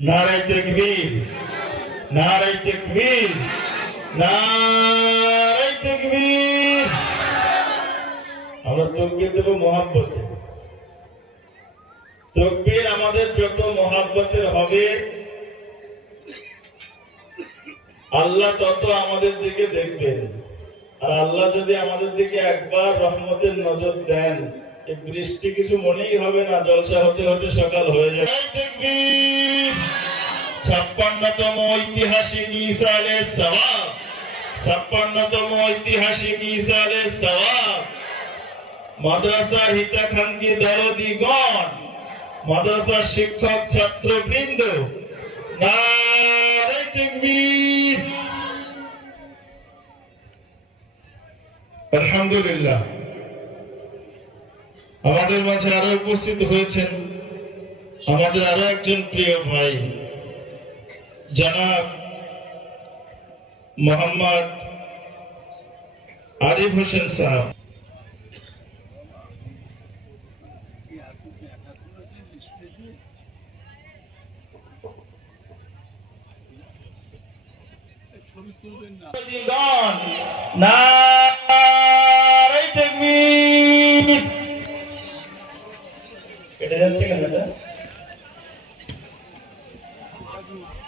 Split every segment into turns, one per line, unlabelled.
নারাই তকবীর নারাই তকবীর নারাই তকবীর আমরা তকবীর দেব মহাব্বত। তকবীর আমাদের যত মহাব্বতের হবে, আল্লাহ তত আমাদের দিকে দেখবেন। আর আল্লাহ যদি আমাদের দিকে একবার রহমতের নজর দেন বৃষ্টি কিছু মনেই হবে না, জলসা হতে হতে সকাল হয়ে যাবে। ছাপ্পান্নতম ঐতিহাসিক ইসালে সওয়াব। ছাপ্পান্নতম ঐতিহাসিক ইসালে সওয়াব। মাদ্রাসার হিতাকাঙ্ক্ষী দরদিগণ, মাদ্রাসার শিক্ষক ছাত্র বৃন্দ আলহামদুলিল্লাহ। আমাদের মাঝে আরও উপস্থিত হয়েছেন আমাদের আরও একজন প্রিয় ভাই। জনাব মোহাম্মদ আরিফ হোসেন সাহেব। কেটে যাচ্ছে কেন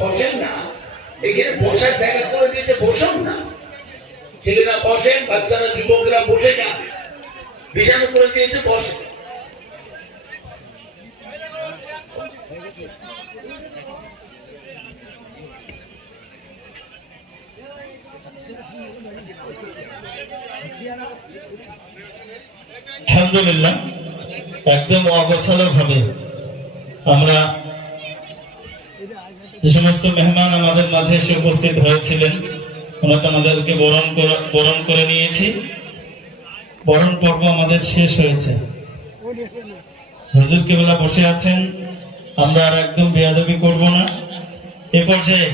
বসেন না এখানে বসার জায়গা করে দিয়েছে বসুন না ছেলেরা বসেন বাচ্চারা যুবকরা বসে যান করে দিয়েছে
আলহামদুলিল্লাহ, একদম অগোছালো ভাবে আমরা যে সমস্ত মেহমান আমাদের মাঝে এসে উপস্থিত হয়েছিলেন ওনাকে আমাদেরকে বরণ বরণ করে নিয়েছি। বরণ পর্ব আমাদের শেষ হয়েছে। হুজুর কেবলা বসে আছেন, আমরা আর একদম বেয়াদবি করব না। এ পর্যায়ে